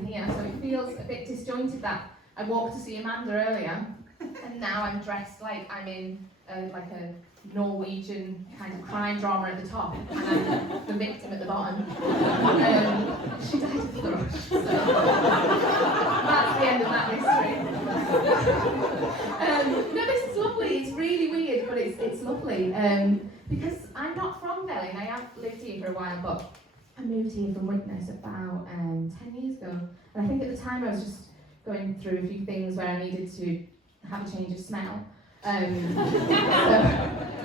in here, so it feels a bit disjointed that I walked to see Amanda earlier, and now I'm dressed like I'm in like a Norwegian kind of crime drama at the top, and I'm the victim at the bottom. She died of thrush, so that's the end of that mystery. No, this is lovely. It's really weird, but it's lovely. Because I'm not from Felinheli. I have lived here for a while, but I moved here from Widnes about 10 years ago. And I think at the time I was just going through a few things where I needed to have a change of smell. So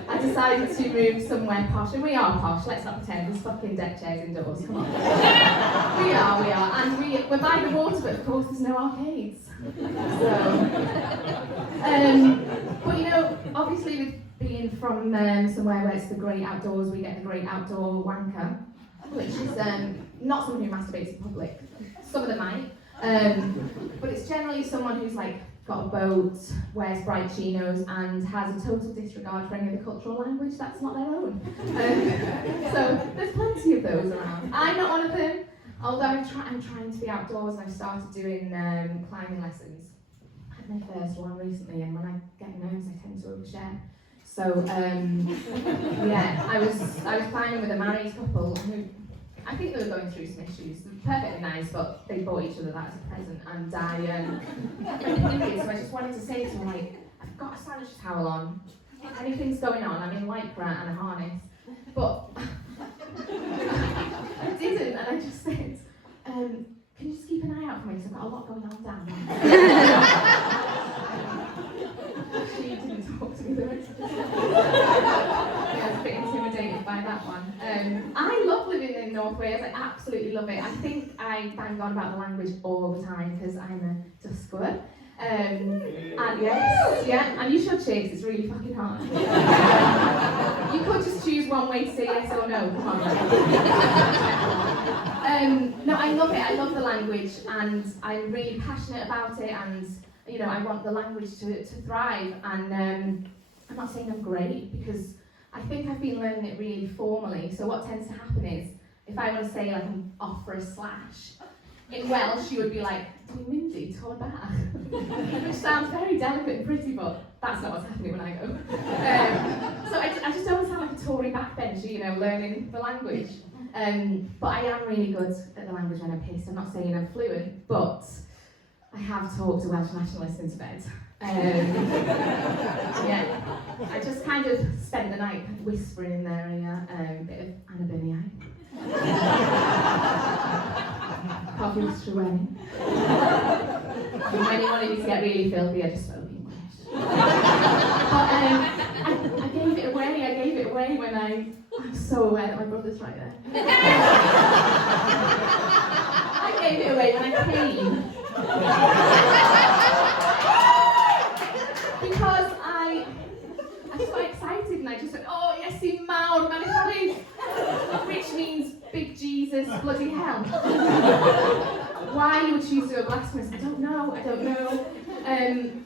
I decided to move somewhere posh, and we are posh, let's not pretend, there's fucking deck chairs indoors, come on. we are, and we're by the water, but of course there's no arcades. So, but you know, obviously with being from somewhere where it's the great outdoors, we get the great outdoor wanker, which is not someone who masturbates in public. Some of them might, but it's generally someone who's like got a boat, wears bright chinos, and has a total disregard for any of the cultural language that's not their own. So there's plenty of those around. I'm not one of them, although I'm trying to be outdoors, and I've started doing climbing lessons. I had my first one recently, and when I get nervous, I tend to overshare. So yeah, I was climbing with a married couple who, I think they were going through some issues. They were perfectly nice, but they bought each other that as a present, and so I just wanted to say to them, like, I've got a sandwich towel on, if anything's going on, I'm in lycra and a harness, but I didn't, and I just said, can you just keep an eye out for me, because I've got a lot going on down there. She didn't talk to me the rest of the time. Yeah, I was a bit intimidated by that one. I love living in North Wales, I absolutely love it. I think I bang on about the language all the time because I'm a Duscler. And yes, yeah, and you should cheer because it's really fucking hard. You could just choose one way to say yes or no, come on. No, I love it, I love the language, and I'm really passionate about it, and you know, I want the language to thrive, and I'm not saying I'm great, because I think I've been learning it really formally. So what tends to happen is, if I want to say like I'm off for a slash, in Welsh you would be like, dwi'n mynd I to bach, which sounds very delicate and pretty, but that's not what's happening when I go. So I just don't want to sound like a Tory backbencher, you know, learning the language. But I am really good at the language when I'm pissed. I'm not saying I'm fluent, but I have talked to Welsh nationalists into bed. Yeah, I just kind of spent the night whispering in their ear, a bit of Annabelle. Coffee was true wedding. And when he wanted me to get really filthy, I just spoke English. But I gave it away when I'm so aware that my brother's right there. I gave it away when I came. Because I'm so excited, and I just went, oh yes, in Maur, which means big Jesus, bloody hell. Why you would choose to go blasphemous, I don't know.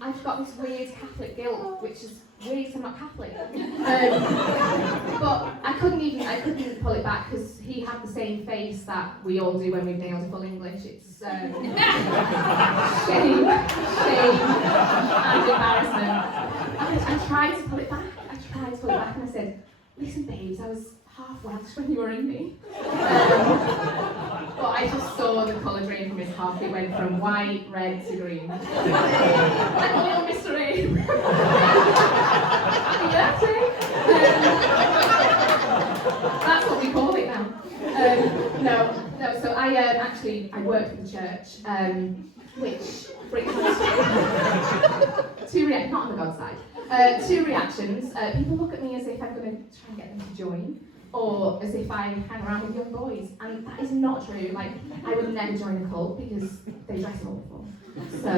I've got this weird Catholic guilt, which is weird because I'm not Catholic. But I couldn't pull it back, because he had the same face that we all do when we've nailed a full English. It's shame, and embarrassment. I tried to pull it back, and I said, listen babes, I was half Welsh when you were in me. But I just saw the colour drain from his cough. It went from white, red to green. Like a little mystery. That's what we call it now. No, so I work for the church, which brings us not on the God side. Two reactions. People look at me as if I'm going to try and get them to join, or as if I hang around with young boys, and that is not true. Like, I would never join a cult because they dress awful. So,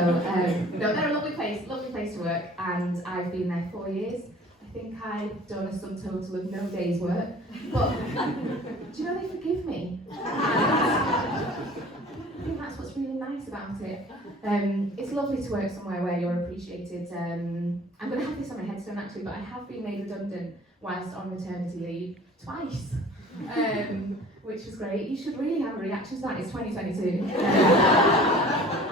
no, they're a lovely place to work, and I've been there 4 years. I think I've done a subtotal of no day's work, but do you know they forgive me? I think that's what's really nice about it. It's lovely to work somewhere where you're appreciated. I'm going to have this on my headstone actually, but I have been made redundant whilst on maternity leave twice, which was great. You should really have a reaction to that. It's 2022.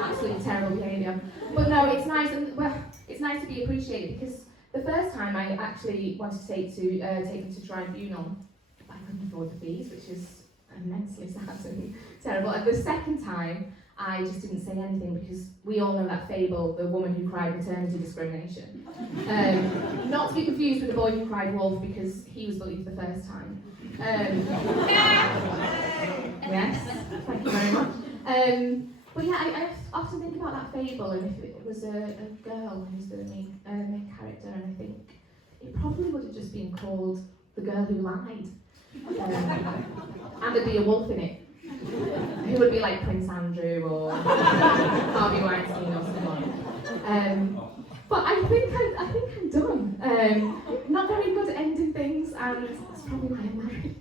Absolutely terrible behaviour. But no, it's nice, and well, it's nice to be appreciated, because the first time I actually wanted to take them to tribunal, I couldn't afford the fees, which is immensely sad and terrible. And the second time, I just didn't say anything, because we all know that fable, the woman who cried maternity discrimination. Not to be confused with the boy who cried wolf, because he was bullied the first time. Yes, thank you very much. But yeah, I often think about that fable, and if it was a girl who's the main character, and I think it probably would have just been called The Girl Who Lied. And there'd be a wolf in it, who would be like Prince Andrew or Harvey Weinstein or someone. But I think I'm done. Not very good at ending things, and that's probably why I'm married.